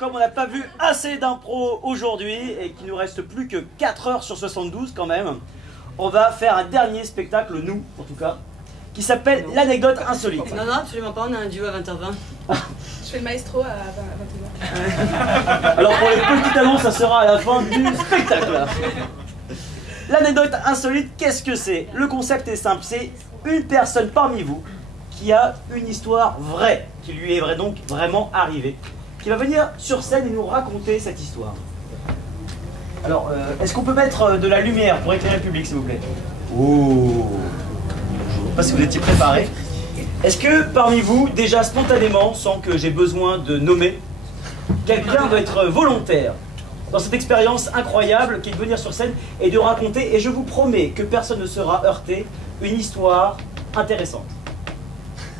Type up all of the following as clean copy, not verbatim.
comme on n'a pas vu assez d'impro aujourd'hui et qu'il nous reste plus que 4 heures sur 72 quand même, on va faire un dernier spectacle, nous en tout cas, qui s'appelle l'anecdote insolite. Non, non, absolument pas, on a un duo à 20h20. Je fais le maestro à 21h. Alors pour les petites annonces, ça sera à la fin du spectacle. L'anecdote insolite, qu'est-ce que c'est? Le concept est simple, c'est une personne parmi vous qui a une histoire vraie, qui lui est donc vraiment arrivée, qui va venir sur scène et nous raconter cette histoire. Alors, est-ce qu'on peut mettre de la lumière pour éclairer le public, s'il vous plaît? Oh, je ne sais pas si vous étiez préparés. Est-ce que parmi vous, déjà spontanément, sans que j'ai besoin de nommer, quelqu'un doit être volontaire dans cette expérience incroyable qui est de venir sur scène et de raconter, et je vous promets que personne ne sera heurté, une histoire intéressante.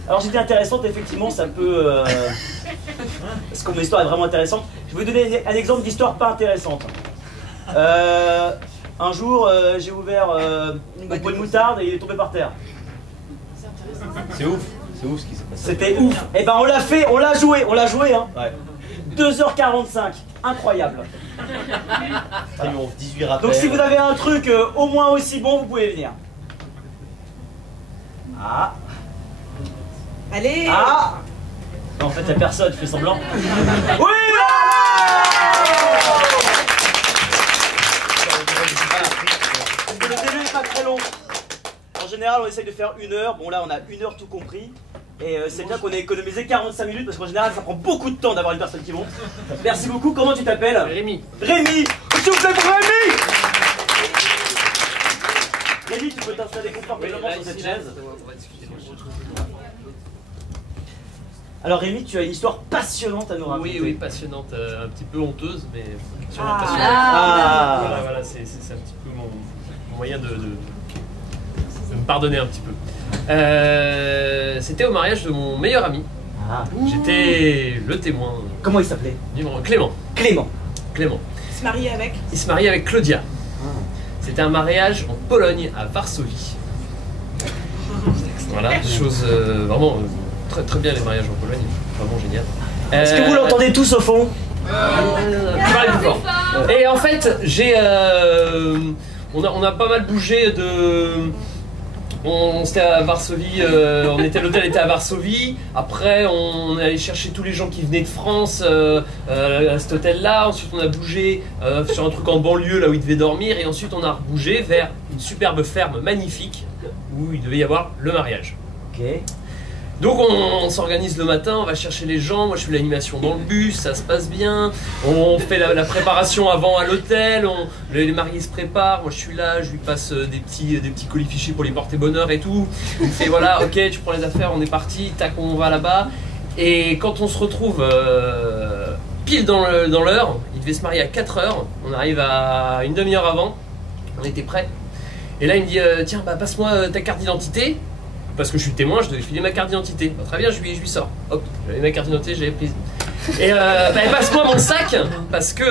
Alors j'ai dit intéressante, effectivement ça peut... parce que mon histoire est vraiment intéressante. Je vais vous donner un exemple d'histoire pas intéressante. Un jour, j'ai ouvert une boîte de moutarde et il est tombé par terre. C'est ouf ce qui s'est passé. C'était ouf. Et ben on l'a fait, on l'a joué hein. Ouais. 2h45, incroyable. Ah, ils ont 18 rappels. Donc si vous avez un truc au moins aussi bon, vous pouvez venir. Ah. Allez. Ah. Non, en fait, il n'y a personne, je fais semblant. Oui. Le délai n'est pas très long. En général, on essaye de faire 1 heure. Bon, là, on a 1 heure tout compris. Et c'est bien qu'on ait économisé 45 minutes parce qu'en général, ça prend beaucoup de temps d'avoir une personne qui monte. Merci beaucoup. Comment tu t'appelles? Rémi. Rémi. S'il vous plaît pour Rémi. Rémi, tu peux t'installer confortablement sur cette chaise. Alors Rémi, tu as une histoire passionnante à nous raconter. Oui, passionnante, un petit peu honteuse, mais sûrement passionnante. Voilà, c'est un petit peu mon moyen de me pardonner un petit peu. C'était au mariage de mon meilleur ami. J'étais le témoin. Comment il s'appelait? Clément. Clément. Il se marie avec? Il se mariait avec Claudia. C'était un mariage en Pologne, à Varsovie. Voilà, chose vraiment... Très bien les mariages en Pologne, vraiment génial. Est-ce que vous l'entendez tous au fond? Parlez plus fort. Et en fait, on a pas mal bougé de... C'était à Varsovie, l'hôtel était à Varsovie. Après, on est allé chercher tous les gens qui venaient de France à cet hôtel-là. Ensuite, on a bougé sur un truc en banlieue, là où il devait dormir. Et ensuite, on a bougé vers une superbe ferme magnifique où il devait y avoir le mariage. Ok. Donc on s'organise le matin, on va chercher les gens, moi je fais l'animation dans le bus, ça se passe bien, on fait la préparation avant à l'hôtel, les mariés se préparent, moi je suis là, je lui passe des petits colis fichés pour les porter bonheur et tout. Il me fait voilà, ok tu prends les affaires, on est parti, tac on va là-bas. Et quand on se retrouve pile dans l'heure, il devait se marier à 4h, on arrive à une demi-heure avant, on était prêts. Et là il me dit tiens bah passe-moi ta carte d'identité. Parce que je suis témoin, je devais filer ma carte d'identité. Très bien, je lui sors. Hop, j'avais ma carte d'identité, je l'avais prise. Et passe-moi mon sac, parce que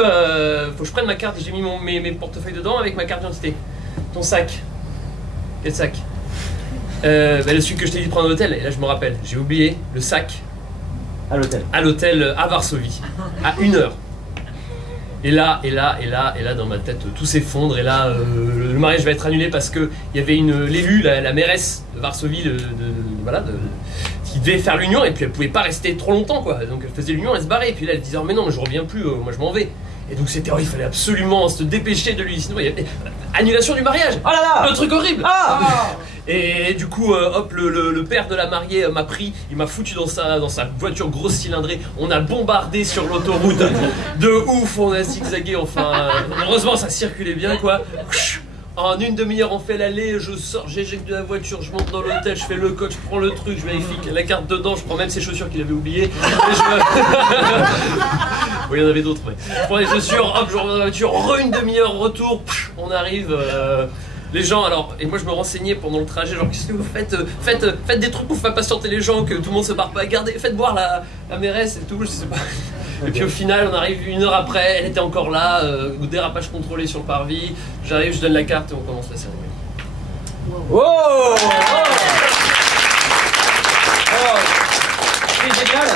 faut que je prenne ma carte. J'ai mis mes portefeuilles dedans avec ma carte d'identité. Ton sac. Quel sac? Celui que je t'ai dit de prendre à l'hôtel. Et là, je me rappelle, j'ai oublié le sac. À l'hôtel. À l'hôtel à Varsovie. À 1h. Et là, dans ma tête, tout s'effondre. Et là, le mariage va être annulé parce que il y avait l'élu, la mairesse de Varsovie, qui devait faire l'union et puis elle pouvait pas rester trop longtemps, quoi. Donc elle faisait l'union, elle se barrait. Et puis là, elle disait mais non, mais je reviens plus, moi je m'en vais. Et donc c'était, il fallait absolument se dépêcher de lui, sinon il y avait annulation du mariage. Oh là là, le truc horrible. Ah. Et du coup, hop, le père de la mariée m'a pris, il m'a foutu dans sa voiture grosse cylindrée. On a bombardé sur l'autoroute de ouf, on a zigzagué, enfin, heureusement ça circulait bien quoi. En une demi-heure, on fait l'aller, je sors, j'éjecte de la voiture, je monte dans l'hôtel, je fais le code, je prends le truc, je vérifie la carte dedans, je prends même ses chaussures qu'il avait oubliées. Oui, il y en avait d'autres, mais je prends les chaussures, hop, je rentre dans la voiture, une demi-heure, retour, on arrive. Les gens, alors, et moi je me renseignais pendant le trajet, genre qu'est-ce que vous faites? Faites des trucs pour faire patienter les gens, que tout le monde se barre pas, faites boire la mairesse et tout, je sais pas. Et puis au final, on arrive 1 heure après, elle était encore là, dérapage contrôlé sur le parvis, j'arrive, je donne la carte et on commence la cérémonie. Wow. C'est génial.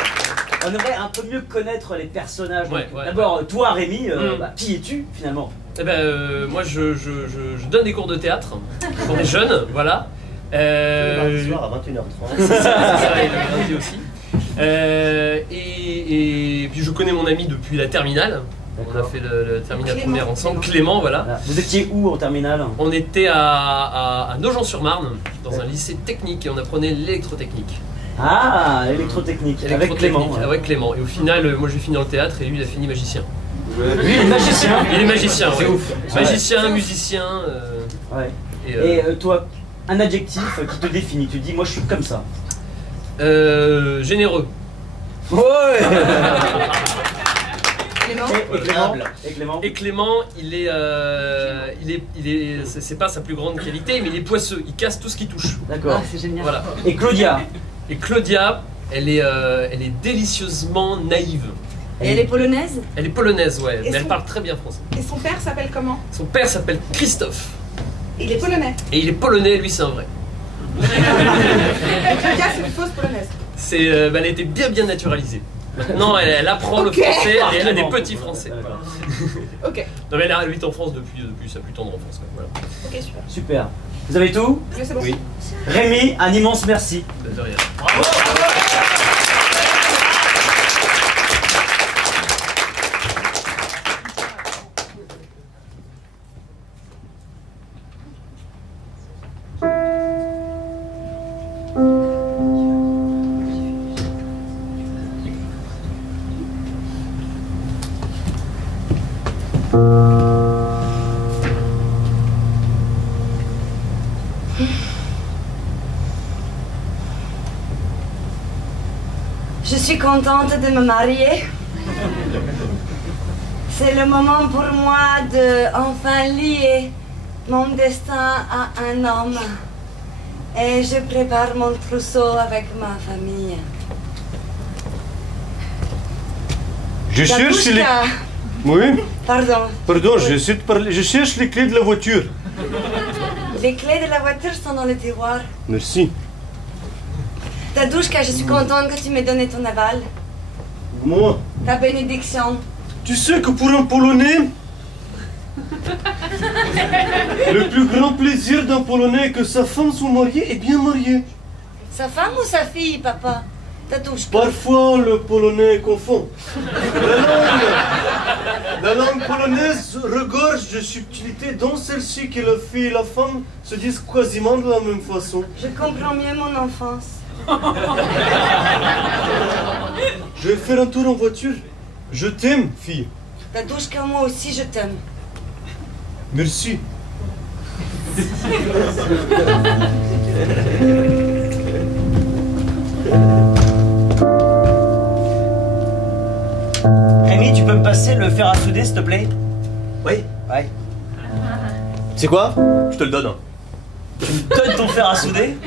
On aimerait un peu mieux connaître les personnages. Ouais, ouais, D'abord, toi Rémi, qui es-tu finalement? Eh ben, moi je donne des cours de théâtre pour des jeunes, voilà. Mardi soir à 21h30. C'est ça, et le lundi aussi. Et puis je connais mon ami depuis la terminale. On a fait le terminal première ensemble. Clément, voilà. Vous étiez où en terminale? On était à Nogent-sur-Marne, dans un lycée technique, et on apprenait l'électrotechnique. Ah, électrotechnique, avec Clément. Ouais. Avec Clément. Et au final, moi j'ai fini dans le théâtre et lui il a fini magicien. Lui, il est magicien. Il est magicien, C'est ouais. ouf. Magicien, musicien. Ouais. Et toi, un adjectif qui te définit, tu dis moi je suis comme ça. Généreux. Ouais. Clément. Et Clément, il est, c'est pas sa plus grande qualité, mais il est poisseux. Il casse tout ce qui touche. D'accord. Ah, c'est génial. Voilà. Et Claudia? Et Claudia, elle est délicieusement naïve. Et elle est polonaise? Elle est polonaise, ouais, Et mais elle son- parle très bien français. Et son père s'appelle comment? Son père s'appelle Christophe. Il est polonais. Et il est polonais, lui c'est un vrai. Et Claudia, c'est une fausse polonaise. Elle a été bien naturalisée. Maintenant, elle apprend Ok. le français, elle a des petits français. D'accord. Ok. Non, mais elle habite en France depuis sa plus tendre enfance. Voilà. Ok, super. Super. Vous avez tout? Mais c'est bon. Oui. Rémi, un immense merci. De rien. Je suis contente de me marier. C'est le moment pour moi de enfin lier mon destin à un homme. Et je prépare mon trousseau avec ma famille. Je cherche les... Dabushka, Oui? pardon. Pardon, je cherche les clés de la voiture. Les clés de la voiture sont dans le tiroir. Merci. Dadushka, je suis contente que tu m'aies donné ton aval, Moi? ta bénédiction. Tu sais que pour un Polonais, le plus grand plaisir d'un Polonais est que sa femme soit mariée et bien mariée. Sa femme ou sa fille, papa? Dadushka. Parfois, le Polonais confond. La langue polonaise regorge de subtilité, dont celle-ci que la fille et la femme se disent quasiment de la même façon. Je comprends mieux mon enfance. Je vais faire un tour en voiture. Je t'aime, fille. Dadushka, moi aussi, je t'aime. Merci. Rémi, tu peux me passer le fer à souder s'il te plaît? Oui. Ouais. C'est quoi? Je te le donne. Tu me donnes ton fer à souder?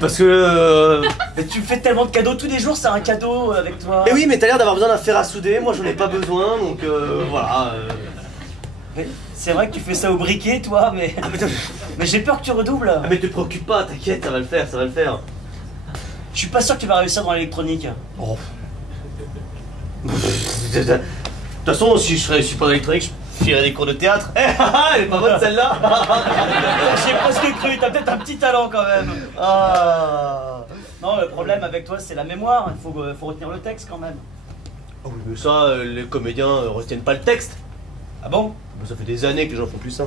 Parce que... Mais tu me fais tellement de cadeaux tous les jours, c'est un cadeau avec toi. Mais oui, mais t'as l'air d'avoir besoin d'un fer à souder, moi j'en ai pas besoin, donc voilà. Mais c'est vrai que tu fais ça au briquet, toi, mais. Mais j'ai peur que tu redoubles. Ah mais te préoccupe pas, t'inquiète, ça va le faire, ça va le faire. Je suis pas sûr que tu vas réussir dans l'électronique. Oh. De toute façon, si je réussis pas dans l'électronique, je filerai des cours de théâtre. Eh, elle est pas bonne celle-là. J'ai presque cru, t'as peut-être un petit talent quand même. Ah. Non, le problème avec toi, c'est la mémoire. Il faut retenir le texte quand même. Oh oui, mais ça, les comédiens retiennent pas le texte. Ah bon? Ça fait des années que les gens font plus ça.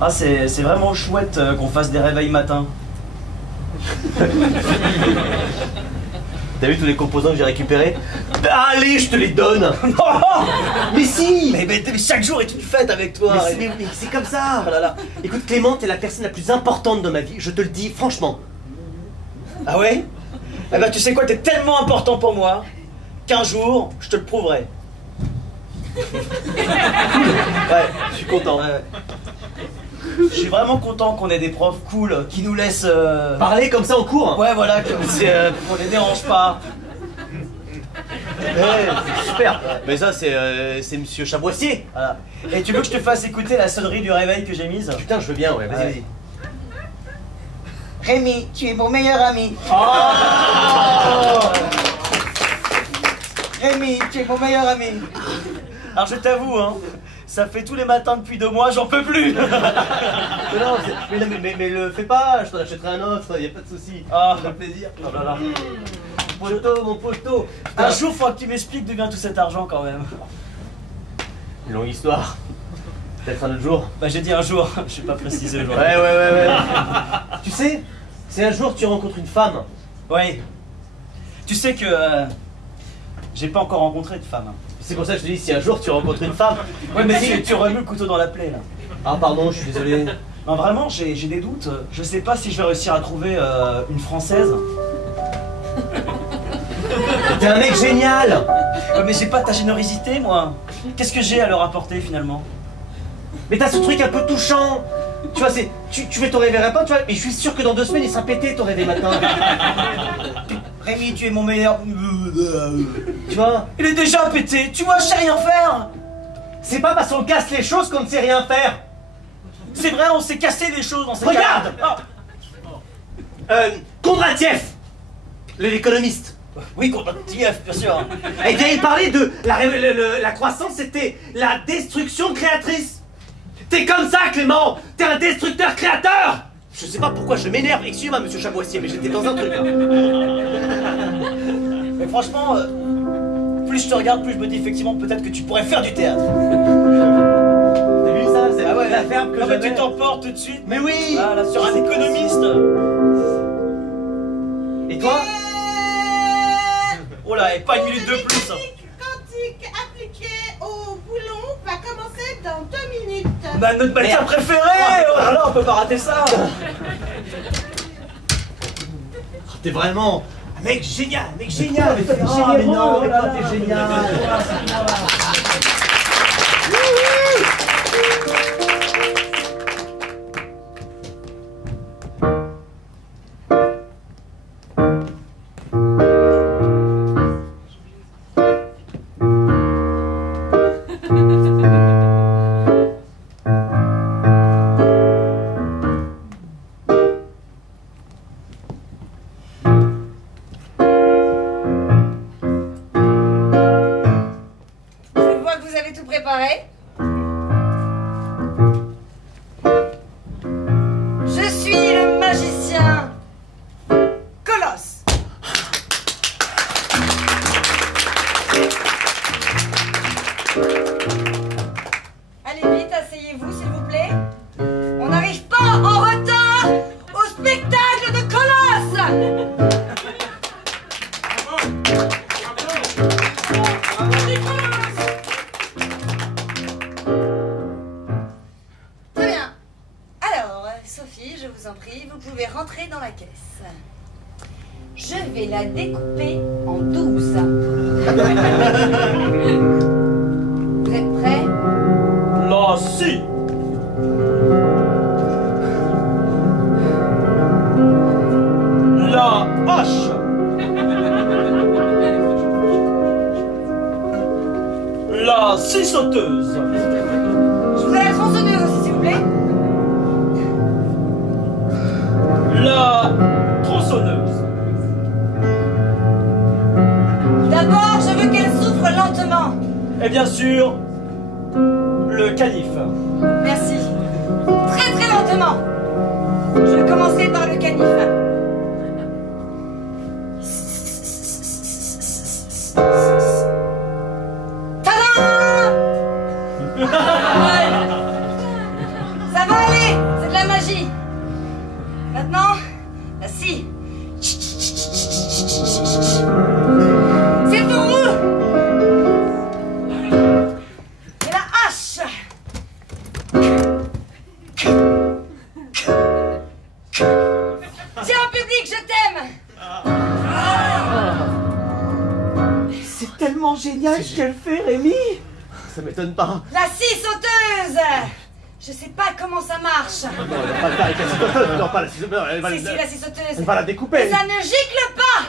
Ah, c'est vraiment chouette qu'on fasse des réveils matins. T'as vu tous les composants que j'ai récupérés? Allez, je te les donne. Non. Mais si. Mais chaque jour est une fête avec toi. Mais c'est comme ça. Oh là là. Écoute Clément, t'es la personne la plus importante de ma vie, je te le dis franchement. Ah ouais? Eh ben tu sais quoi, t'es tellement important pour moi qu'un jour, je te le prouverai. Ouais, je suis content. Ouais. Je suis vraiment content qu'on ait des profs cool qui nous laissent... Parler comme ça en cours. Ouais voilà, qu'on les dérange pas. Ouais, c'est super. Mais ça, c'est Monsieur Chaboissier. Voilà. Et tu veux que je te fasse écouter la sonnerie du réveil que j'ai mise? Putain, je veux bien, ouais, vas-y, Ouais. vas-y. Rémi, tu es mon meilleur ami. Rémi, tu es mon meilleur ami. Alors je t'avoue, hein, ça fait tous les matins depuis 2 mois, j'en peux plus. Mais le fais pas, je t'en achèterai un autre, y a pas de souci. Ah, Ça fait plaisir. Oh là là. Mon poteau. un jour, faudra que tu m'expliques d'où vient tout cet argent quand même. Une longue histoire. Peut-être un autre jour. Bah j'ai dit un jour, je sais pas préciser aujourd'hui. Ouais. Tu sais, si un jour tu rencontres une femme. Ouais. Tu sais que j'ai pas encore rencontré de femme. C'est pour ça que je te dis, si un jour tu rencontres une femme. Ouais mais tu remues le couteau dans la plaie là. Ah pardon, je suis désolé. Non vraiment, j'ai des doutes. Je sais pas si je vais réussir à trouver une française. T'es un mec génial. Ouais, mais j'ai pas ta générosité moi. Qu'est-ce que j'ai à leur apporter finalement? Mais t'as ce truc un peu touchant. Tu vois, tu fais ton réveil matin, tu vois, mais je suis sûr que dans 2 semaines il sera pété ton réveil matin. Rémi, tu es mon meilleur. Tu vois? Il est déjà pété, tu vois, je sais rien faire. C'est pas parce qu'on casse les choses qu'on ne sait rien faire. C'est vrai, on s'est cassé des choses dans cette Regarde. Ah. Kondratiev, l'économiste. Oui, Kondratiev, bien sûr. Eh bien, il parlait de la croissance, c'était la destruction créatrice. T'es comme ça, Clément. T'es un destructeur créateur. Je sais pas pourquoi je m'énerve. Excusez-moi, monsieur Chaboissier, mais j'étais dans un truc. Mais franchement, plus je te regarde, plus je me dis effectivement peut-être que tu pourrais faire du théâtre. T'as vu ça? C'est la ferme que Non, mais j'avais. tu t'emportes tout de suite. Mais oui. Voilà, sur un économiste. Et toi? Oh là, et pas une minute de plus. Quantique appliqué au boulon va commencer dans 2 minutes. Bah, notre matière préférée. Oh là là, on peut pas rater ça. T'es vraiment un mec génial, mais t'es généreux, mais non, oh mais là toi là. t'es génial. Je vois que vous avez tout préparé. Je suis le magicien Colosse. Allez vite, asseyez-vous s'il vous plaît. On n'arrive pas en retard au spectacle de Colosse. Très bien. Alors, Sophie, je vous en prie, vous pouvez rentrer dans la caisse. Je vais la découper en 12. Vous êtes prêts? Là, si. La hache. La scie sauteuse. Je voudrais la tronçonneuse aussi, s'il vous plaît. La tronçonneuse. D'abord, je veux qu'elle souffre lentement. Et bien sûr, le calife. Merci. Très très lentement. Je commencerai par le canif. Tadam! Ça va aller, c'est de la magie. Maintenant, la scie. C'est pour vous. Et la hache. Tiens, public, je t'aime. C'est tellement génial ce qu'elle fait, Rémi. Ça m'étonne pas. La scie sauteuse. Je sais pas comment ça marche. Non, elle va pas le faire avec la scie sauteuse. Non, pas la scie sauteuse. Elle va, Si, la scie sauteuse. elle va la découper. Ça ne gicle pas.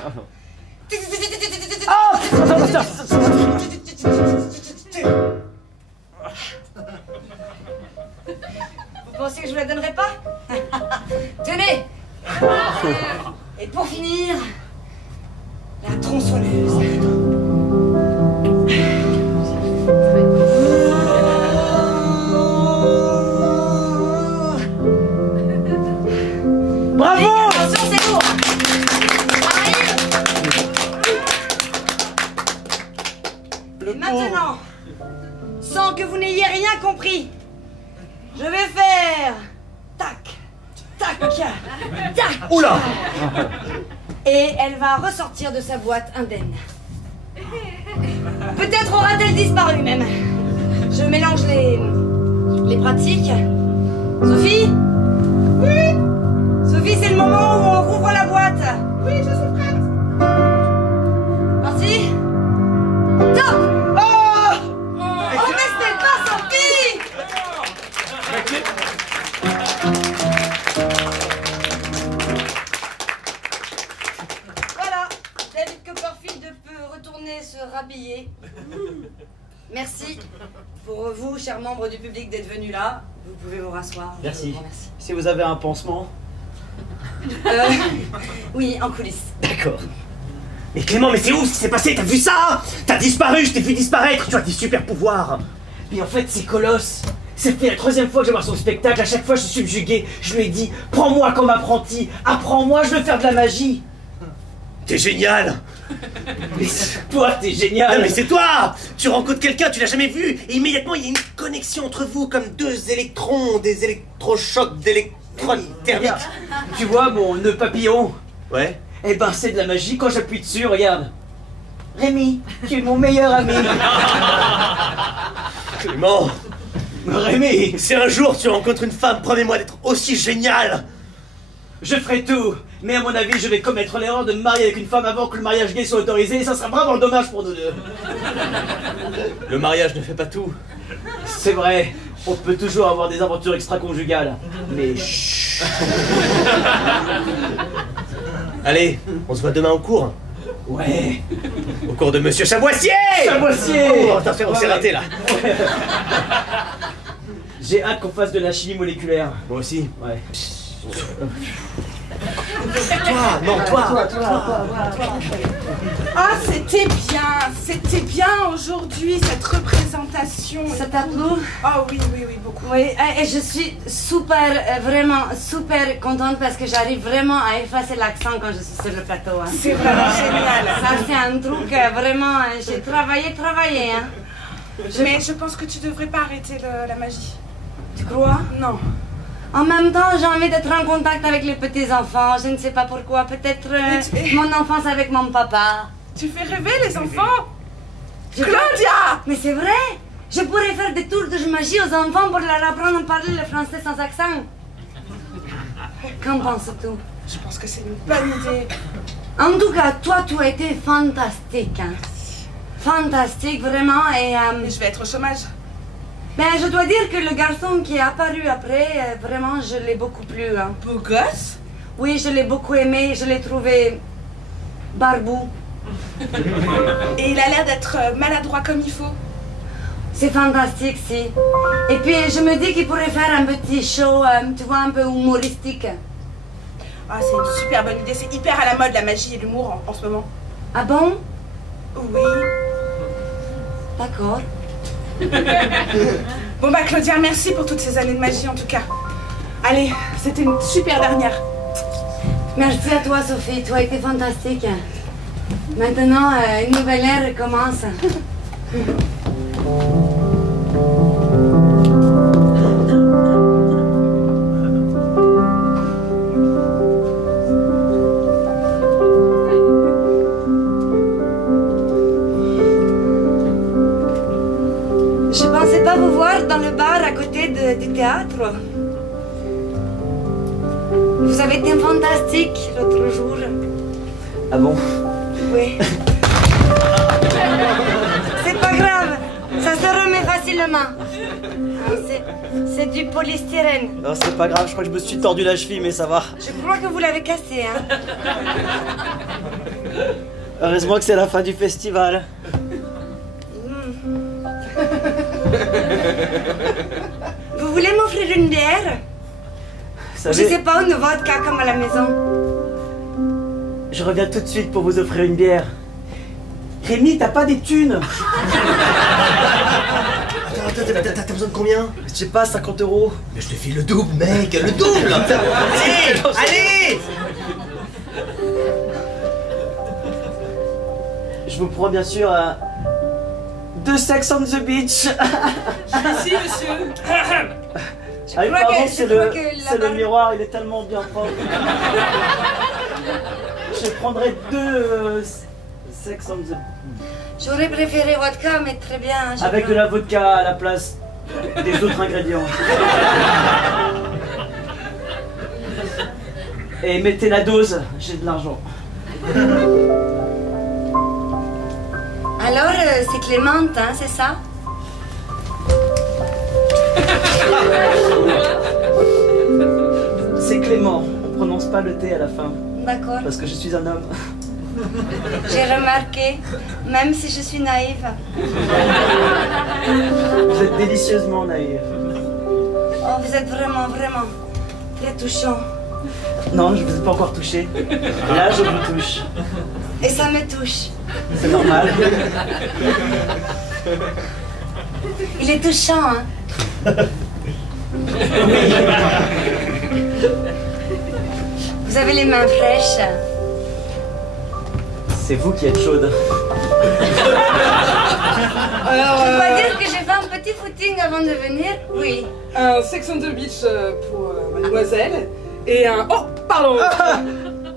Vous pensez que je vous la donnerai pas? Tenez, Et pour finir, la tronçonneuse. Bravo! Attention, c'est lourd. Arrive. Et maintenant, sans que vous n'ayez rien compris, je vais faire tac, tac, tac. Oula! Et elle va ressortir de sa boîte indemne. Peut-être aura-t-elle disparu même. Je mélange les pratiques. Sophie? Oui? Sophie, c'est le moment où on rouvre la boîte. Oui, je suis prête. Parti? Top! Oh! Oh, mais c'est pas Sophie! Voilà, David Copperfield peut retourner se rhabiller. Merci pour vous, chers membres du public, d'être venus là. Vous pouvez vous rasseoir. Merci. Je vous remercie. Si vous avez un pansement. Oui, en coulisses. D'accord. Mais Clément, mais c'est où ce qui s'est passé? T'as vu ça? T'as disparu, je t'ai vu disparaître, tu as des super pouvoirs. Mais en fait, c'est Colosse. Ça fait la 3e fois que je vois son spectacle. À chaque fois, je suis subjugué. Je lui ai dit, prends-moi comme apprenti. Apprends-moi, je veux faire de la magie. T'es génial. Mais toi, t'es génial. Non mais c'est toi. Tu rencontres quelqu'un, tu l'as jamais vu, et immédiatement il y a une connexion entre vous, comme deux électrons, des électrochocs d'électrons thermiques. Tu vois mon nœud papillon? Ouais. Eh ben, c'est de la magie quand j'appuie dessus, regarde. Rémi, tu es mon meilleur ami. Clément, Rémi, si un jour tu rencontres une femme, promets-moi d'être aussi génial. je ferai tout. Mais à mon avis, je vais commettre l'erreur de me marier avec une femme avant que le mariage gay soit autorisé. Et ça sera vraiment dommage pour nous deux. Le mariage ne fait pas tout. C'est vrai, on peut toujours avoir des aventures extra-conjugales. Mais chut. Allez, on se voit demain au cours. Ouais. Au cours de Monsieur Chaboissier. Chaboissier. Oh, attention, on s'est raté là. J'ai hâte qu'on fasse de la chimie moléculaire. Moi aussi. Ouais. Toi. Ah, c'était bien aujourd'hui cette représentation. Ça t'a plu? Oh oui, beaucoup. Oui, et je suis vraiment super contente parce que j'arrive vraiment à effacer l'accent quand je suis sur le plateau. Hein. C'est vraiment génial. Ça, c'est un truc vraiment. J'ai travaillé. Hein. Mais je pense que tu devrais pas arrêter la magie. Tu crois? Non. En même temps, j'ai envie d'être en contact avec les petits-enfants. Je ne sais pas pourquoi. Peut-être mon enfance avec mon papa. Tu fais rêver les enfants. Je- Claudia! Mais c'est vrai! Je pourrais faire des tours de magie aux enfants pour leur apprendre à parler le français sans accent. Qu'en penses-tu? Je pense que c'est une bonne idée. En tout cas, toi, tu as été fantastique. Hein? Fantastique, vraiment. Et Mais je vais être au chômage. ben, je dois dire que le garçon qui est apparu après, vraiment, je l'ai beaucoup plu. Hein? Beau gosse. Oui, je l'ai beaucoup aimé. Je l'ai trouvé barbou. Et il a l'air d'être maladroit comme il faut. C'est fantastique, si. Et puis, je me dis qu'il pourrait faire un petit show, tu vois, un peu humoristique. Ah, c'est une super bonne idée. C'est hyper à la mode la magie et l'humour en ce moment. Ah bon? Oui. D'accord. Bon bah Claudia, merci pour toutes ces années de magie en tout cas. Allez, c'était une super dernière. Merci à toi, Sophie. Tu as été fantastique. Maintenant, une nouvelle ère commence. Je pensais pas vous voir dans le bar à côté du théâtre. Vous avez été fantastique l'autre jour. Ah bon? Oui. C'est pas grave, ça se remet facilement. C'est du polystyrène. Non, c'est pas grave, je crois que je me suis tordu la cheville, mais ça va. Je crois que vous l'avez cassé, hein. Heureusement que c'est la fin du festival. Vous voulez m'offrir une bière? Vous Je sais savez, pas, une vodka comme à la maison. Je reviens tout de suite pour vous offrir une bière. Rémi, t'as pas des thunes? Attends, t'as besoin de combien? Je sais pas, 50 €. Mais je te file le double, mec, le double. Allez, allez. Je vous prends bien sûr à 2 Sex on the Beach. Ici, monsieur. Ah oui, crois pardon, que- c'est je crois le, que la c'est le barre- miroir, il est tellement bien propre. Je prendrai 2 Sex on the... J'aurais préféré vodka, mais très bien. je Avec de prends. la vodka à la place des autres ingrédients. Et mettez la dose, j'ai de l'argent. Alors, c'est Clémente, hein, c'est ça? C'est Clément, on prononce pas le T à la fin, D'accord. parce que je suis un homme. J'ai remarqué, même si je suis naïve. Vous êtes délicieusement naïf. Oh, vous êtes vraiment, vraiment très touchant. Non, je vous ai pas encore touché. Là, je vous touche. Et ça me touche. C'est normal. Il est touchant, hein? Vous avez les mains fraîches. C'est vous qui êtes chaude. Alors, Je dois dire que j'ai fait un petit footing avant de venir. Oui. un Sex on the Beach pour mademoiselle. Et un... Oh, pardon. Oh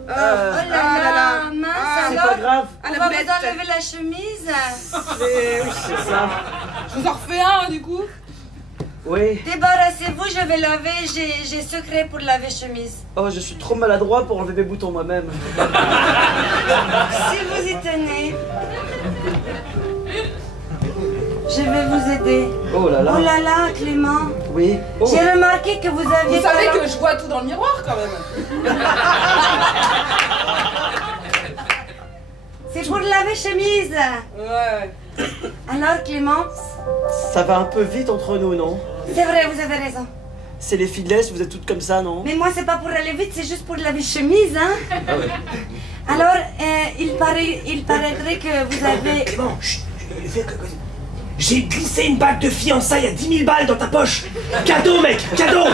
Ah là là là. mince, C'est alors pas grave, À on la va vous boulette. enlever la chemise. Mais oui, c'est ça. je vous en refais un, du coup. Oui. Débarrassez-vous, je vais laver. J'ai secret pour laver chemise. Oh, je suis trop maladroit pour enlever mes boutons moi-même. Si vous y tenez, je vais vous aider. Oh là là. Oh là là, Clément. Oui. Oh. J'ai remarqué que vous aviez... Vous savez pas- que je vois tout dans le miroir, quand même. C'est pour laver chemise. Ouais. Alors, Clément, Ça va un peu vite entre nous, non? c'est vrai, vous avez raison. C'est les filles de l'Est, vous êtes toutes comme ça, non? Mais moi, c'est pas pour aller vite, c'est juste pour laver chemise, hein. Ah ouais. Alors, il paraîtrait que vous avez... Clément, chut, j'ai glissé une bague de fiançailles à 10 000 balles dans ta poche. Cadeau, mec, cadeau.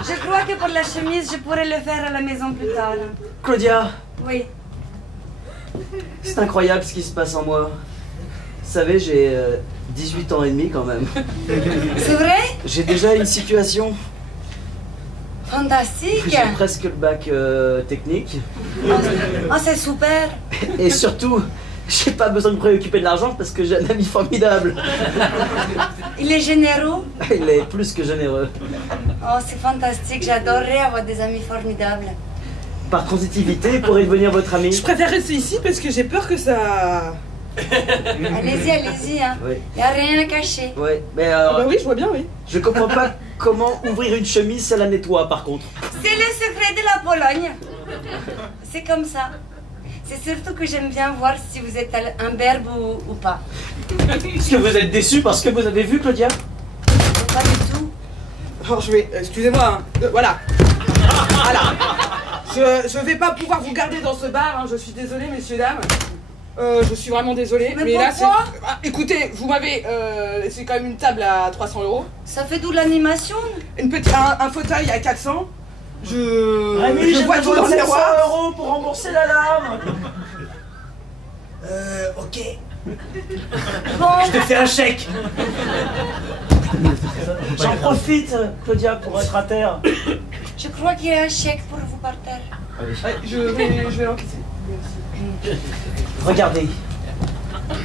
Je crois que pour la chemise, je pourrais le faire à la maison plus tard. Claudia, Oui. c'est incroyable ce qui se passe en moi. Vous savez, j'ai 18 ans et demi quand même. C'est vrai? J'ai déjà une situation. Fantastique. J'ai presque le bac technique. Oh, c'est super. Et surtout, j'ai pas besoin de me préoccuper de l'argent parce que j'ai un ami formidable. Il est généreux. Il est plus que généreux. Oh, c'est fantastique. J'adorerais avoir des amis formidables. Par transitivité, pourrait devenir votre ami. Je préfère rester ici parce que j'ai peur que ça... Allez-y, allez-y, hein. Oui. Y a rien à cacher. Ouais, mais Ah bah oui, je vois bien, oui. je comprends pas comment ouvrir une chemise, ça la nettoie par contre. C'est le secret de la Pologne. C'est comme ça. C'est surtout que j'aime bien voir si vous êtes un berbe ou pas. Est-ce que vous êtes déçu parce que vous avez vu Claudia? Pas du tout. Alors je vais... Excusez-moi, hein. Voilà. Voilà. Je vais pas pouvoir vous garder dans ce bar, hein. Je suis désolée, messieurs, dames. Je suis vraiment désolée. Mais là, c'est... pourquoi Ah, écoutez, vous m'avez... c'est quand même une table à 300 €. Ça fait d'où l'animation? Un fauteuil à 400. Rémi, Je j'ai vois tout besoin dans de le 500 miroir. € pour rembourser l'alarme. Ok. Bon, Je te fais un chèque. J'en profite, Claudia, pour être à terre. je crois qu'il y a un chèque pour vous par terre. Ouais, je vais l'encaisser. Merci. Regardez,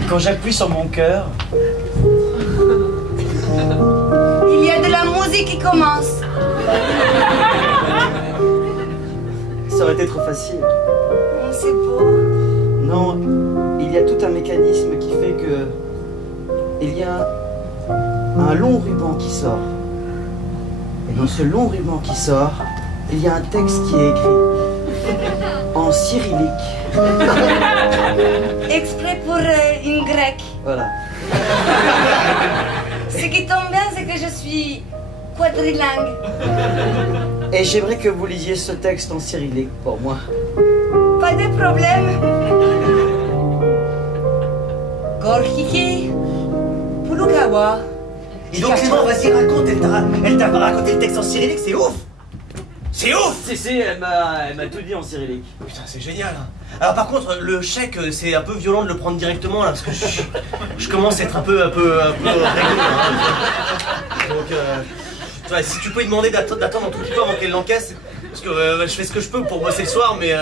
quand j'appuie sur mon cœur, Il y a de la musique qui commence. ça aurait été trop facile. Oh, c'est beau. Non, il y a tout un mécanisme qui fait que il y a un long ruban qui sort. Et dans ce long ruban qui sort, il y a un texte qui est écrit en cyrillique. Exprès pour une grecque. Voilà. Ce qui tombe bien, c'est que je suis quadrilingue. Et j'aimerais que vous lisiez ce texte en cyrillique pour moi. Pas de problème. Gorkiki, Pulukawa. Et donc Clément, vas-y, raconte, elle t'a raconté le texte en cyrillique, c'est ouf! C'est ouf! Si, elle m'a tout dit en cyrillique. Putain, c'est génial. Hein. Alors par contre, le chèque, c'est un peu violent de le prendre directement là, parce que je commence à être un peu réglé. Hein. Donc, tu vois, si tu peux lui demander d'attendre un tout petit peu avant qu'elle l'encaisse, parce que je fais ce que je peux pour bosser le soir, mais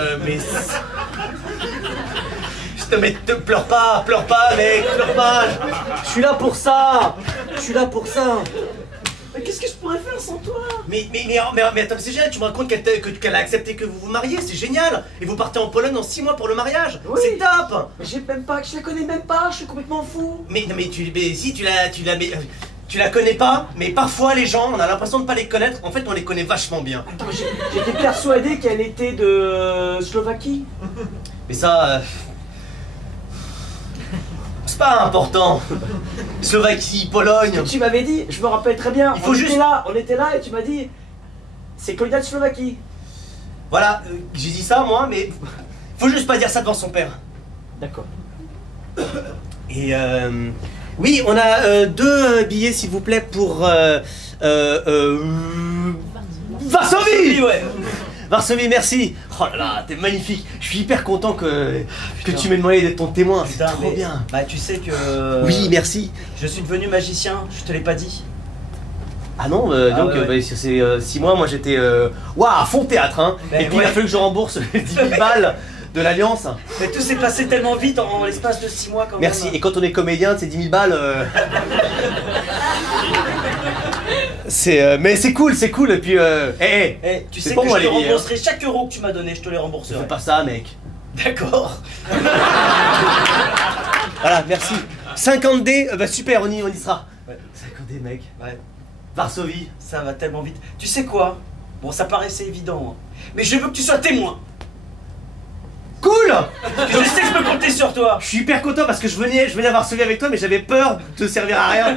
mais pleure pas, mec, pleure pas. Je suis là pour ça. Mais qu'est-ce que je pourrais faire sans toi? Mais attends, c'est génial, tu me racontes qu'elle a accepté que vous vous mariez, c'est génial. Et vous partez en Pologne en 6 mois pour le mariage, Oui. c'est top. Mais je la connais même pas, je suis complètement fou. Mais si tu la connais pas, mais parfois les gens, on a l'impression de pas les connaître, en fait on les connaît vachement bien. Attends, j'étais persuadé qu'elle était de Slovaquie. Mais ça... c'est pas important. Slovaquie, Pologne... Tu m'avais dit, je me rappelle très bien, Il faut juste... on était là et tu m'as dit, c'est candidat de Slovaquie. Voilà, j'ai dit ça moi, mais faut juste pas dire ça devant son père. D'accord. Et oui, on a 2 billets s'il vous plaît pour Varsovie. Ouais. Varsovie, merci. Oh là là, t'es magnifique. Je suis hyper content que tu m'aies demandé d'être ton témoin. C'est trop bien. Bah tu sais que... Oui, merci. Je suis devenu magicien, je te l'ai pas dit. Ah non, donc ouais. sur ces 6 mois, moi j'étais à fond théâtre, hein. Ben Et puis ouais. il a fallu que je rembourse les 10 000 balles de l'Alliance. Mais tout s'est passé tellement vite en l'espace de 6 mois quand même. Merci. Et quand on est comédien, c'est 10 000 balles. Mais c'est cool. Et puis, tu c'est sais pour que moi, je te les billets, rembourserai chaque euro que tu m'as donné, je te les rembourserai. Fais pas ça, mec. D'accord. Voilà, merci. 50D, bah super, on y sera. Ouais. 50D, mec. Ouais. Varsovie. Ça va tellement vite. Tu sais quoi? Bon, ça paraissait évident, hein. Mais je veux que tu sois témoin. Cool. Je sais que je peux compter sur toi. Je suis hyper content parce que je venais à Varsovie avec toi, mais j'avais peur de te servir à rien.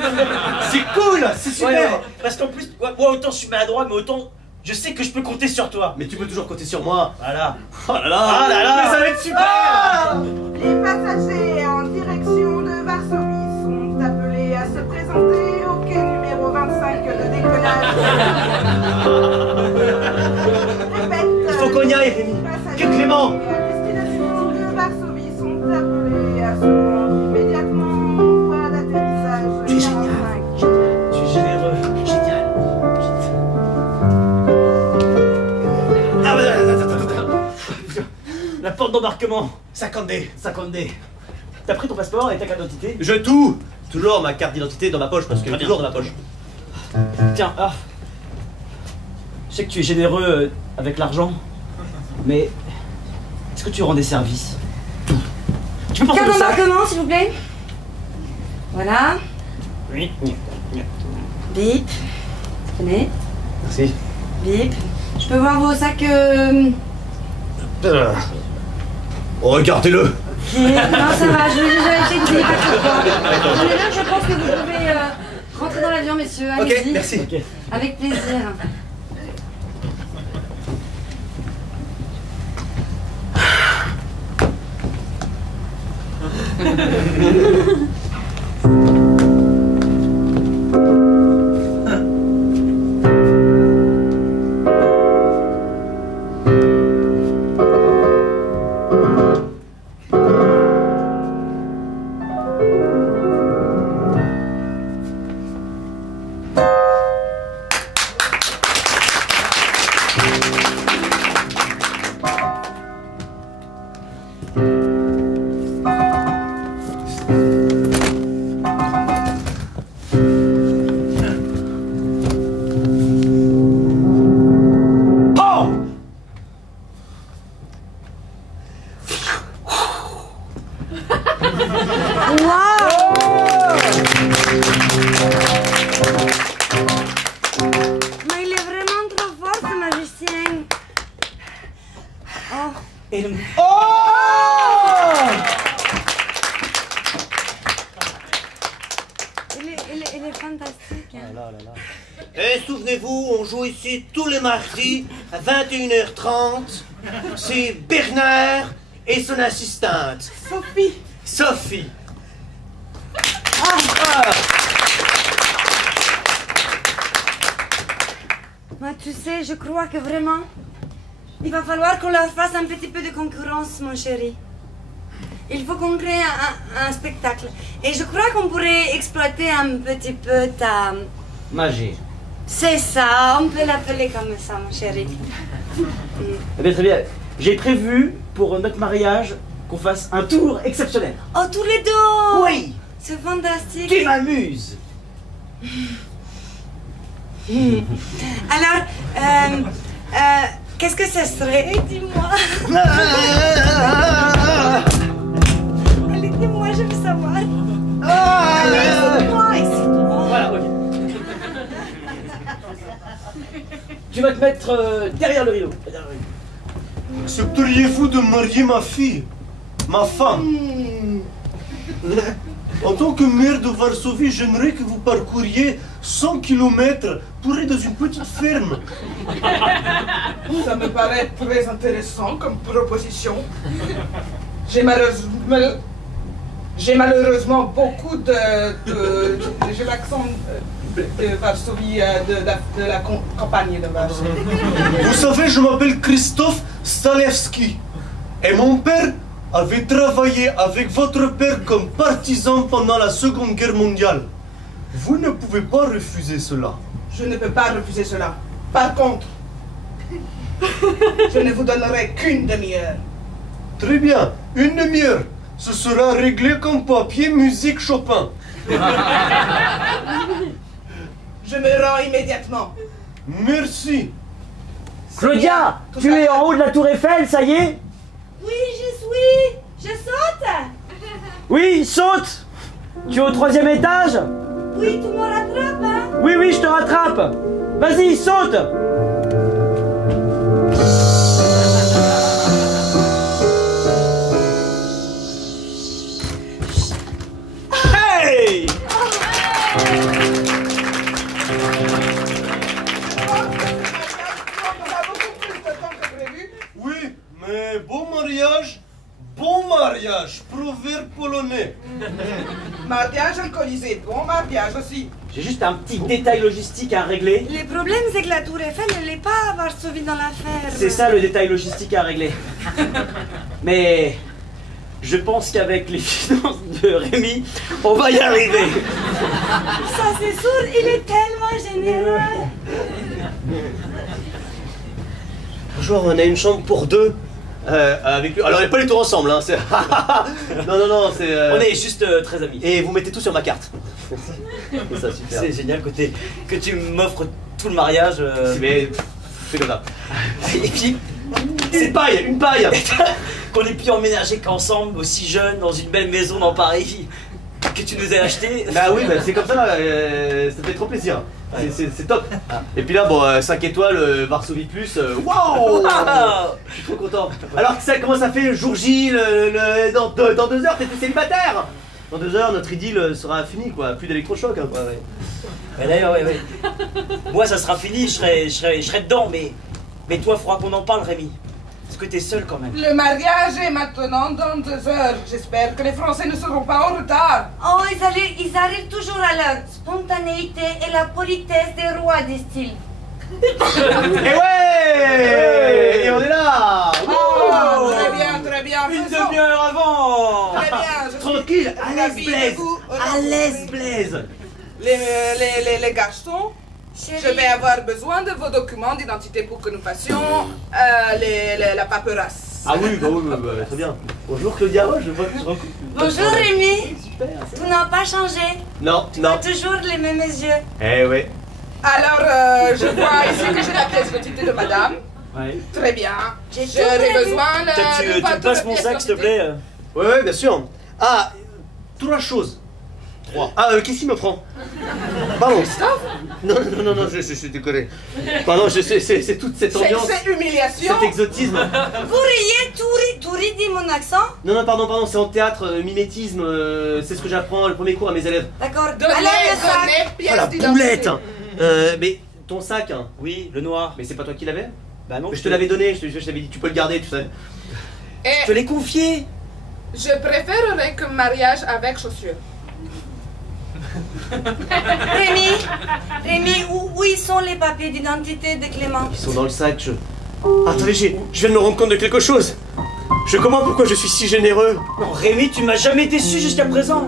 C'est cool, c'est super. Ouais. Parce qu'en plus, moi autant je suis maladroit, mais autant je sais que je peux compter sur toi. Mais tu peux toujours compter sur moi. Voilà. Oh là là. Mais ça va être super. Les passagers en direction de Varsovie sont appelés à se présenter au quai numéro 25 de décollage. Répète. Il faut qu'on y aille, Rémi. Que Clément. À destination de Varsovie sont appelés à se rendre immédiatement au voie d'atterrissage. Tu es génial. 45. Tu es généreux. Génial. Ah bah attends. La porte d'embarquement. 50D. 50D. T'as pris ton passeport et ta carte d'identité? Je tout. Toujours ma carte d'identité dans ma poche parce qu'elle est toujours dans ma poche. Tiens, je sais que tu es généreux avec l'argent, mais est-ce que tu rends des services? Tu peux porter Carte le sac? d'embarquement, s'il vous plaît. Voilà. Oui. Bip. Tenez. Merci. Bip. Je peux voir vos sacs. Regardez-le. Non, ça va, je vais déjà vérifier que vous n'ayez pas trop froid. On est là, je pense que vous pouvez rentrer dans l'avion, messieurs. Ok, Allez-y. merci. Ok. Avec plaisir. Mais il est vraiment trop fort, ce magicien. Oh. Et le... Il est fantastique. Ah là là là. Et souvenez-vous, on joue ici tous les mardis à 21h30. C'est Bernard et son assistante. Sophie. Sophie. Moi, tu sais, je crois que vraiment, il va falloir qu'on leur fasse un petit peu de concurrence, mon chéri. Il faut qu'on crée un spectacle. Et je crois qu'on pourrait exploiter un petit peu ta... Magie. C'est ça, on peut l'appeler comme ça, mon chéri. Eh bien, très bien. J'ai prévu pour notre mariage qu'on fasse un tour exceptionnel. Oh, tous les deux! Oui! C'est fantastique. Qui m'amuse! Alors, qu'est-ce que ça serait? Dis-moi. Allez, dis-moi, je veux savoir. Allez, excite-moi, excite-moi. Voilà, ok. Tu vas te mettre derrière le rideau. Accepteriez-vous de marier ma fille, ma femme? En tant que maire de Varsovie, j'aimerais que vous parcouriez 100 km pour aller dans une petite ferme. Ça me paraît très intéressant comme proposition. J'ai malheureusement beaucoup j'ai l'accent de Varsovie, de la campagne de Varsovie. Vous savez, je m'appelle Christophe Stalewski. Et mon père avait travaillé avec votre père comme partisan pendant la Seconde Guerre mondiale. Vous ne pouvez pas refuser cela. Je ne peux pas refuser cela. Par contre, je ne vous donnerai qu'une demi-heure. Très bien, une demi-heure. Ce sera réglé comme papier, musique, Chopin. Je me rends immédiatement. Merci. Claudia, Tout tu ça. es en haut de la tour Eiffel, ça y est? Oui, je suis. Je saute. Oui, saute! Tu es au 3e étage? Oui, tu me rattrapes, hein? Oui, oui, je te rattrape! Vas-y, saute! Hey! Oui, mais bon mariage, proverbe polonais. Mariage alcoolisé, bon mariage aussi. J'ai juste un petit détail logistique à régler. Le problème, c'est que la tour Eiffel, elle n'est pas à Varsovie dans l'affaire. C'est ça le détail logistique à régler. Mais je pense qu'avec les finances de Rémi, on va y arriver. Ça, c'est sûr, il est tellement généreux. Bonjour, on a une chambre pour deux. Avec lui. Alors, on n'est pas du tout ensemble, hein. Non, c'est. On est juste très amis. Et vous mettez tout sur ma carte. C'est ça, super. C'est génial que tu m'offres tout le mariage. Mais c'est comme ça. Et puis, Une paille. qu'on ait pu emménager qu'ensemble, aussi jeunes, dans une belle maison dans Paris, que tu nous aies acheté. Bah oui, bah c'est comme ça, ça fait trop plaisir. C'est top. Et puis là, bon, 5 étoiles, Varsovie Plus, waouh! Je suis trop content. Alors, ça, comment ça fait, jour J, dans 2 heures, t'es célibataire? Dans 2 heures, notre idylle sera finie, quoi. Plus d'électrochoc, hein, quoi. Ouais. Ouais, d'ailleurs, ouais. Moi, ça sera fini, je serai dedans, mais toi, il faudra qu'on en parle, Rémi. Parce que t'es seul quand même. Le mariage est maintenant dans 2 heures. J'espère que les Français ne seront pas en retard. Oh, ils arrivent toujours à l'heure. Spontanéité et la politesse des rois, disent-ils. Et ouais! Et on est là! Oh, très bien. Une Faisons. demi-heure avant. Très bien. Je suis Tranquille, à l'aise, ravie Blaise! de vous À l'aise, Blaise! Les garçons, Chérie. je vais avoir besoin de vos documents d'identité pour que nous fassions la paperasse. Ah oui, bah, très bien. Bonjour Claudia, je vois que tu rencontres. Bonjour Rémi. Super. Tu n'as pas changé. Non. Tu as toujours les mêmes yeux. Eh ouais. Alors, je vois ici que j'ai la pièce d'identité de madame. Ouais. Très bien. J'ai tout J'aurai prévu. besoin Tu de me votre passes mon pièce sac, s'il te d'identité. plaît. Ouais, bien sûr. Ah, 3 choses. 3. Ah, qu'est-ce qu'il me prend? Pardon. Non, je déconne. Pardon, c'est toute cette ambiance, C'est humiliation. cet exotisme. Vous riez, tout dit mon accent. Non, pardon, c'est en théâtre, mimétisme, c'est ce que j'apprends le premier cours à mes élèves. D'accord. Donnez, Alors le sac. donnez pièce Oh la d'identité. boulette! Mais ton sac, hein. Oui, le noir. Mais c'est pas toi qui l'avais? Bah non. Mais je te l'avais donné, je t'avais dit tu peux le garder, tu sais. Je te l'ai confié. Je préférerais qu'un mariage avec chaussures. Rémi, où ils sont les papiers d'identité de Clément? Ils sont dans le sac, Attendez, je viens de me rendre compte de quelque chose. Je comprends pourquoi je suis si généreux. Non, Rémi, tu m'as jamais déçu jusqu'à présent.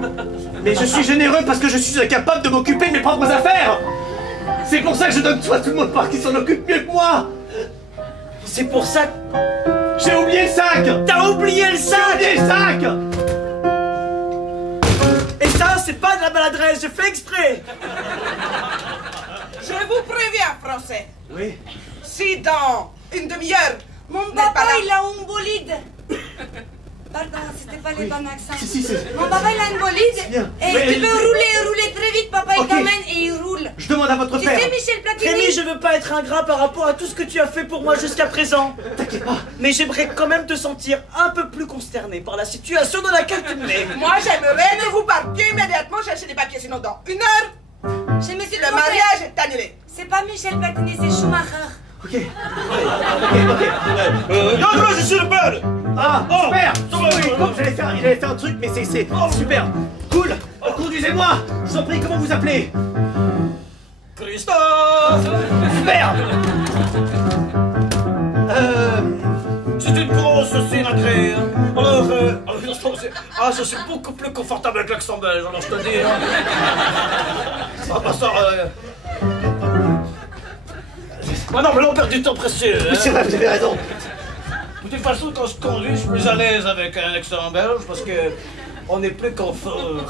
Mais je suis généreux parce que je suis incapable de m'occuper de mes propres affaires. C'est pour ça que je donne tout à tout le monde parce qu'il s'en occupe mieux que moi. C'est pour ça que... J'ai oublié le sac. T'as oublié le sac. J'ai oublié le sac. Et ça, c'est pas de la maladresse, je fais exprès. Je vous préviens, Français. Oui. Si dans une demi-heure... Mon n'est papa, pas là. il a un bolide. Pardon, c'était pas les bons accents. Si, c'est... Mon papa, il a un bolide. bien. Et Mais- tu peux rouler très vite. Papa, il Ok. t'emmène et il roule. Je demande à votre Tu père. sais, Michel Platini? Rémi, je veux pas être ingrat par rapport à tout ce que tu as fait pour moi jusqu'à présent. T'inquiète pas. Mais j'aimerais quand même te sentir un peu plus consterné par la situation dans laquelle tu me mets. Moi, j'aimerais que vous partiez immédiatement chercher les papiers, sinon dans une heure, Je me suis le trompée. mariage est annulé. C'est pas Michel Platini, c'est Schumacher. Ok. Non, je suis le bel. Ah, super. Oui, bon, j'allais faire un truc, mais c'est super. Cool. Conduisez-moi. Je vous en prie, comment vous appelez? Christophe. Super. C'est une grosse cylindrée. Alors, je suis beaucoup plus confortable avec l'accent belge, alors je te dis. Ah, bah ça... Ah non, mais là on perd du temps précieux. Hein. C'est vrai, vous avez raison. De toute façon, quand je conduis, je suis plus à l'aise avec un accent belge parce que on est plus confort.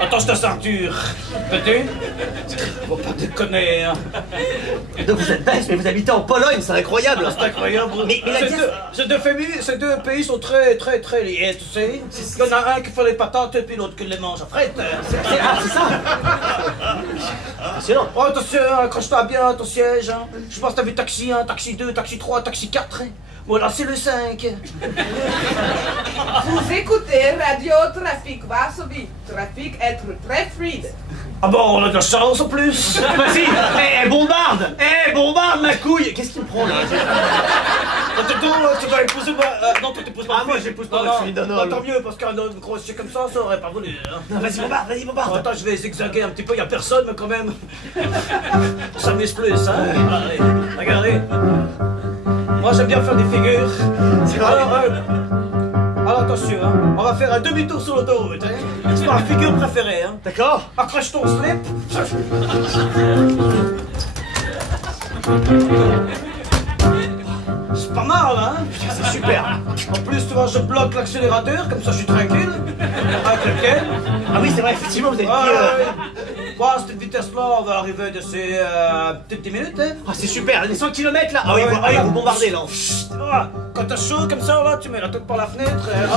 Attache ta ceinture, petit. Faut pas déconner. Hein. Donc vous êtes belge, mais vous habitez en Pologne, c'est incroyable. C'est incroyable. Mais la ces deux pays sont très liés, tu sais. Il y en a un qui fait les patates et puis l'autre qui les mange à frette. c'est ça. Impressionnant. Oh, attention, accroche-toi bien ton siège. Hein. Je pense que t'as vu taxi 1, taxi 2, taxi 3, taxi 4. Hein. Voilà, c'est le 5. Vous écoutez Radio Trafic Varsovie. Trafic être très fluide. Ah bon, on a de la chance en plus. Vas-y. Bombarde. Bombarde ma couille. Qu'est-ce qu'il me prend là? Tu vas épouser moi. Non, tu t'épouses pas. Ah, moi j'épouse pas votre fille. Non. Tant mieux, parce qu'un homme grossier comme ça aurait pas voulu. Hein. Non, vas-y, bombarde. Attends, je vais zigzaguer un petit peu, y a personne, mais quand même. On s'amuse plus, hein. Allez, regardez. Moi j'aime bien faire des figures. C'est vrai. Alors attention, hein. On va faire un demi-tour sur l'autoroute. Hein. C'est ma figure préférée. Hein. D'accord. Accroche ton slip. C'est pas mal, hein. C'est super. En plus, tu vois, je bloque l'accélérateur, comme ça je suis tranquille. Avec le pied. Ah oui, c'est vrai, effectivement, vous avez dit... Bon, à cette vitesse-là, on va arriver d'ici peut-être 10 minutes, hein. Ah, c'est super, les 100 km là. Ah oui, vous bombardez là. Chut, voilà. Quand t'as chaud comme ça, là, tu mets la tête par la fenêtre. Et...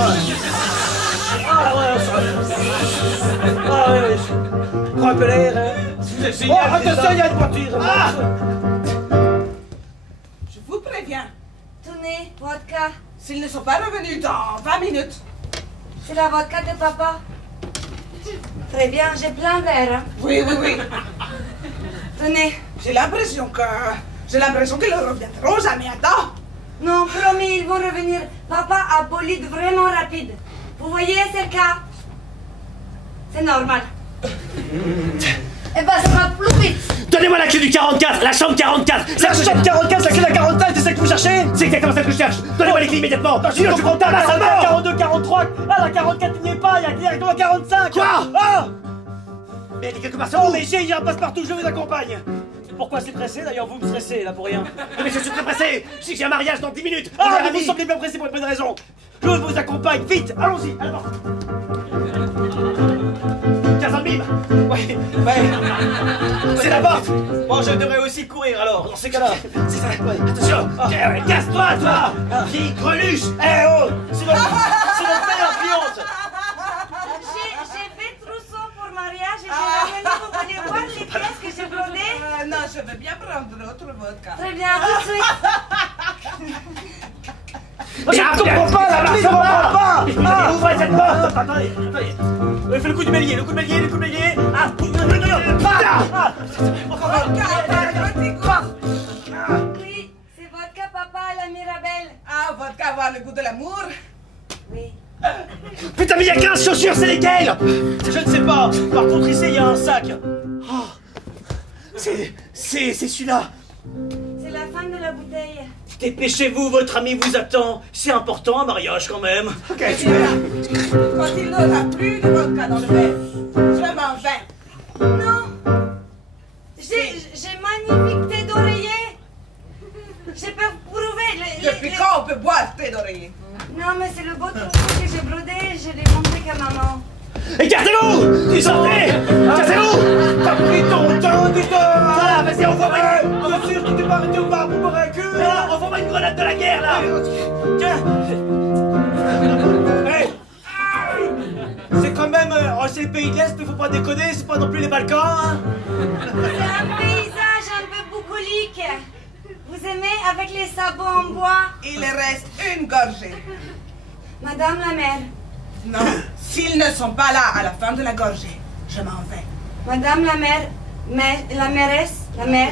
Prends un peu l'air, hein. C'est Oh, génial. attention, il y a une voiture. Ah. Je vous préviens, Tenez, vodka. s'ils ne sont pas revenus dans 20 minutes, C'est la vodka de papa. Très bien, j'ai plein de verre. Hein. oui. Tenez. J'ai l'impression qu'ils ne reviendront jamais à temps. Non, promis, ils vont revenir. Papa a bolide vraiment rapide. Vous voyez, c'est le cas. C'est normal. Eh ben, ça va plus vite. Donnez-moi la clé du 44, la chambre 44. La chambre 44, la clé de la 45, c'est celle que vous cherchez? C'est exactement celle que je cherche. Donnez-moi les clés immédiatement. Sinon je vous tabasse à mort. 42, 43, là la 44 il n'y est pas, il y a directement la 45. Quoi? Ah. Mais elle est quelque part Non sur mais il y a un passe-partout, je vous accompagne. Pourquoi c'est pressé d'ailleurs? Vous me stressez là pour rien. Mais je suis très pressé. Je sais que j'ai un mariage dans 10 minutes. Ah, On est mais vous amis. semblez bien pressé pour une bonne raison. Je vous accompagne, vite, allons-y, allons. 15 ans de bim. Ouais. C'est la porte. Bon, je devrais aussi courir alors, dans ces cas-là. C'est ça. Attention. Casse-toi, toi. Fille greluche. Eh oh, c'est notre meilleure cliente. J'ai fait trousseau pour mariage et j'ai ramené, vous voulez voir les pièces que j'ai brodées? Non, je veux bien prendre autre vodka. Très bien, tout de suite. Je ne comprends pas, la clé ne comprend pas. Ouvrez cette porte. Attendez. Fais le coup du bélier, le coup de bélier. Ah, Oui, c'est vodka papa à la Mirabelle. Ah, vodka avoir le goût de l'amour. Oui. putain, mais il y a 15 chaussures, c'est lesquelles? Je ne sais pas. Par contre, ici, il y a un sac. Oh, c'est celui-là. C'est la fin de la bouteille. Dépêchez-vous, votre ami vous attend. C'est important, un mariage quand même. Et bien là, quand il n'aura plus de vodka dans le verre, je m'en vais. Non. J'ai magnifique thé d'oreiller. Je peux prouver. Depuis quand on peut boire thé d'oreiller? Non, mais c'est le beau troupeau que j'ai brodé. Je l'ai montré qu'à maman. Écartez-vous! Tu sortez! Cassez-vous! T'as pris ton temps, dis-toi! Voilà, vas-y, envoie-moi une... Bien sûr, tu t'es pas arrêté au bar pour boire un cul! Envoie-moi une grenade de la guerre, là! Tiens! Hey! C'est quand même... c'est le pays de l'Est, mais faut pas déconner, c'est pas non plus les Balkans, hein! C'est un paysage un peu bucolique. Vous aimez avec les sabots en bois? Il reste une gorgée. Madame la mère. Non, s'ils ne sont pas là à la fin de la gorgée, je m'en vais. Madame la mère. La mairesse. La mère.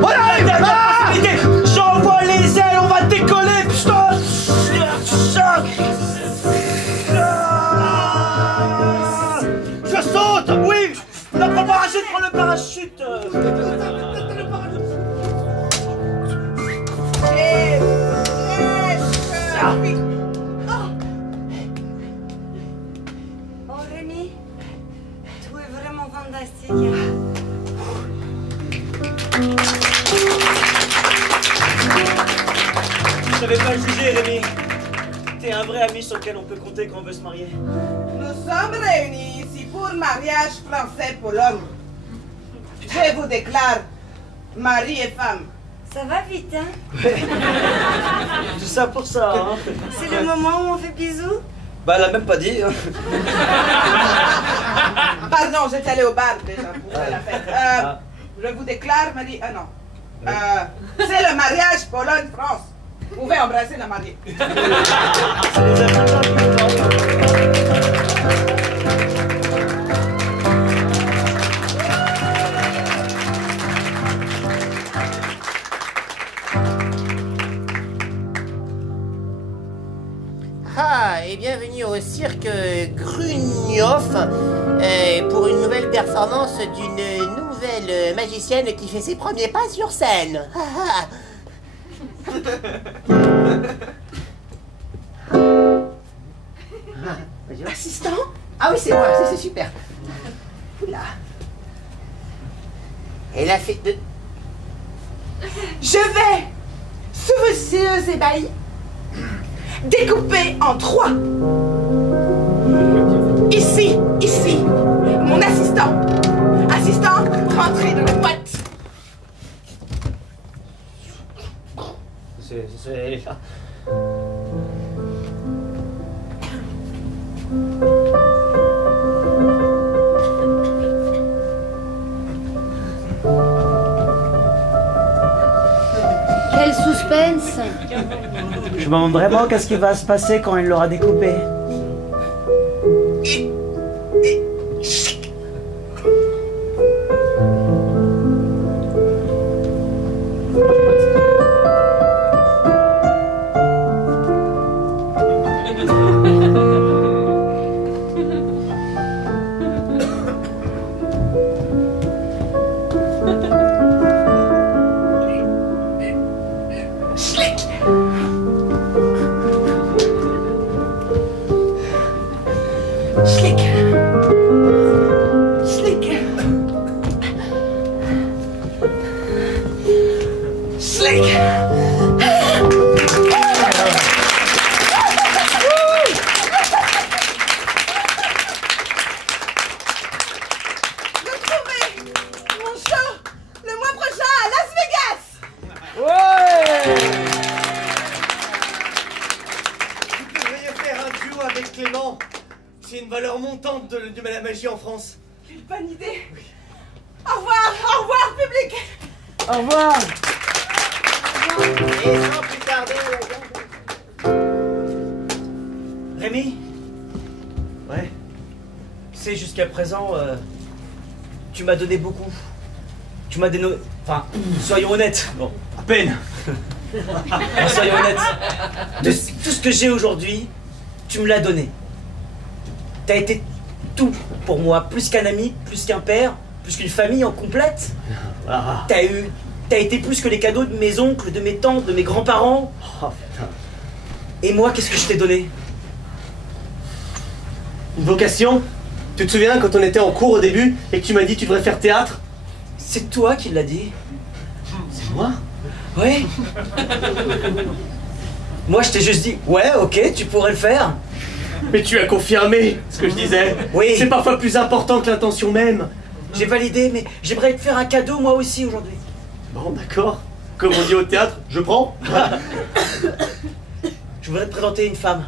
Voilà, j'envoie les ailes, on va décoller, putain! Je saute, oui! Non, prends le parachute, prends le parachute! Oh Rémi, tu es vraiment fantastique. Je savais pas le juger, Rémi. T'es un vrai ami sur lequel on peut compter quand on veut se marier. Nous sommes réunis ici pour mariage français-Pologne. Je vous déclare mari et femme. Ça va vite, hein? Tout ça pour ça, hein? C'est le moment où on fait bisous? Bah, elle a même pas dit, hein. Pardon, j'étais allée au bar déjà pour la fête. Je vous déclare mari... Ah non. C'est le mariage Pologne-France. Vous pouvez embrasser la mariée. Ah, et bienvenue au cirque Grunioff pour une nouvelle performance d'une nouvelle magicienne qui fait ses premiers pas sur scène. Assistant? Ah oui, c'est moi, c'est super. Oula. Elle a fait de... Je vais, sous vos yeux ébahis, découper en 3. Ici, mon assistant. Assistant, rentrez dans la boîte. C'est... Quel suspense! Je me demande vraiment qu'est-ce qui va se passer quand il l'aura découpé. De la magie en France. Quelle bonne idée. Au revoir public. Au revoir. Et sans plus tarder... Rémi, sais, jusqu'à présent, tu m'as donné beaucoup. Tu m'as donné... Enfin, soyons honnêtes. Bon, à peine. Bon, soyons honnêtes. Tout ce que j'ai aujourd'hui, tu me l'as donné. T'as été tout pour moi, plus qu'un ami, plus qu'un père, plus qu'une famille en complète. Ah. T'as été plus que les cadeaux de mes oncles, de mes tantes, de mes grands-parents. Oh, putain. Et moi, qu'est-ce que je t'ai donné? Une vocation? Tu te souviens quand on était en cours au début et que tu m'as dit que tu devrais faire théâtre? C'est toi qui l'as dit. C'est moi? Ouais. Moi, je t'ai juste dit, ouais, ok, tu pourrais le faire. Mais tu as confirmé ce que je disais. Oui. C'est parfois plus important que l'intention même. J'ai validé, mais j'aimerais te faire un cadeau moi aussi aujourd'hui. Bon, d'accord. Comme on dit au théâtre, je prends. Je voudrais te présenter une femme.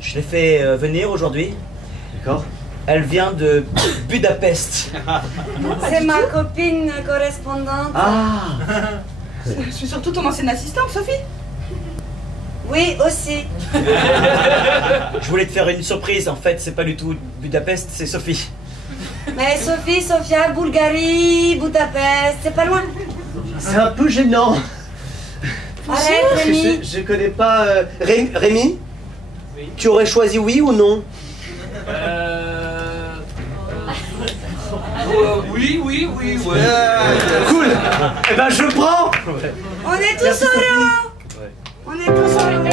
Je l'ai fait venir aujourd'hui. D'accord. Elle vient de Budapest. C'est ma copine correspondante. Ah. Je suis surtout ton ancienne assistante, Sophie. Oui, aussi. Je voulais te faire une surprise, en fait, c'est pas du tout Budapest, c'est Sophie. Mais Sophie, Sofia, Bulgarie, Budapest, c'est pas loin. C'est un peu gênant. Arrête, Parce que Rémi. je connais pas... Rémi? Oui. Tu aurais choisi oui ou non? Oui, ouais. Cool. Eh ben je prends. On est tous heureux. On est tous heureux.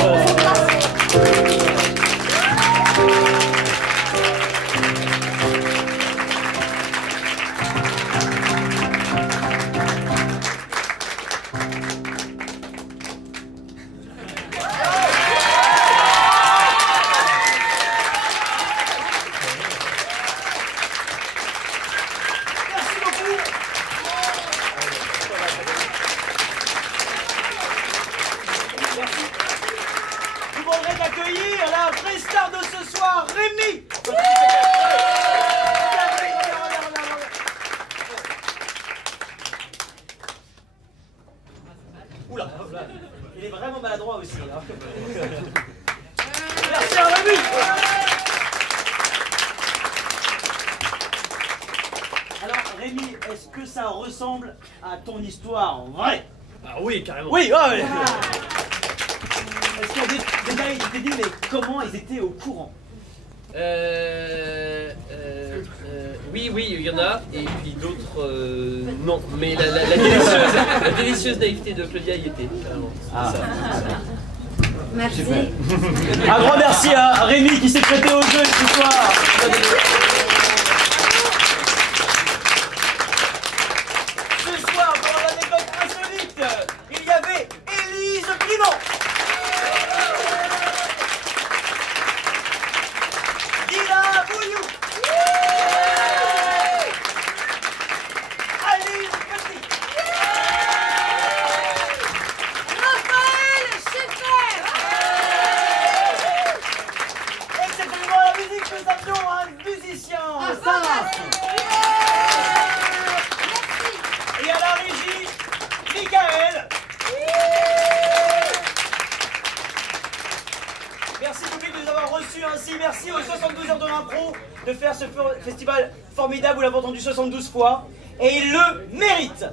Merci beaucoup. Je vous voudrais d'accueillir la pré-star de ce soir, Rémi. Oula, il est vraiment maladroit aussi. Là. Merci à Rémi. Alors Rémi, est-ce que ça ressemble à ton histoire en vrai? Ah oui, carrément. Oui, ouais. Est-ce qu'il y a des détails qui t'es dit, mais comment ils étaient au courant? Oui, il y en a, et puis d'autres, non. Mais la délicieuse naïveté de Claudia y était, carrément. Ah. Merci. Un grand merci à Rémi qui s'est prêté au jeu ce soir. Ce soir, dans l'anecdote insolite, il y avait Élise Primand. Dina Bouillou. Aline Petit. Raphaël Scheffer. Exceptionnellement à la musique, nous avions un musicien. Et à la régie, Michael. Merci public de nous avoir reçus ainsi. Merci aux 72 heures de l'impro de faire ce festival formidable. Vous l'avez entendu 72 fois. Et il le mérite.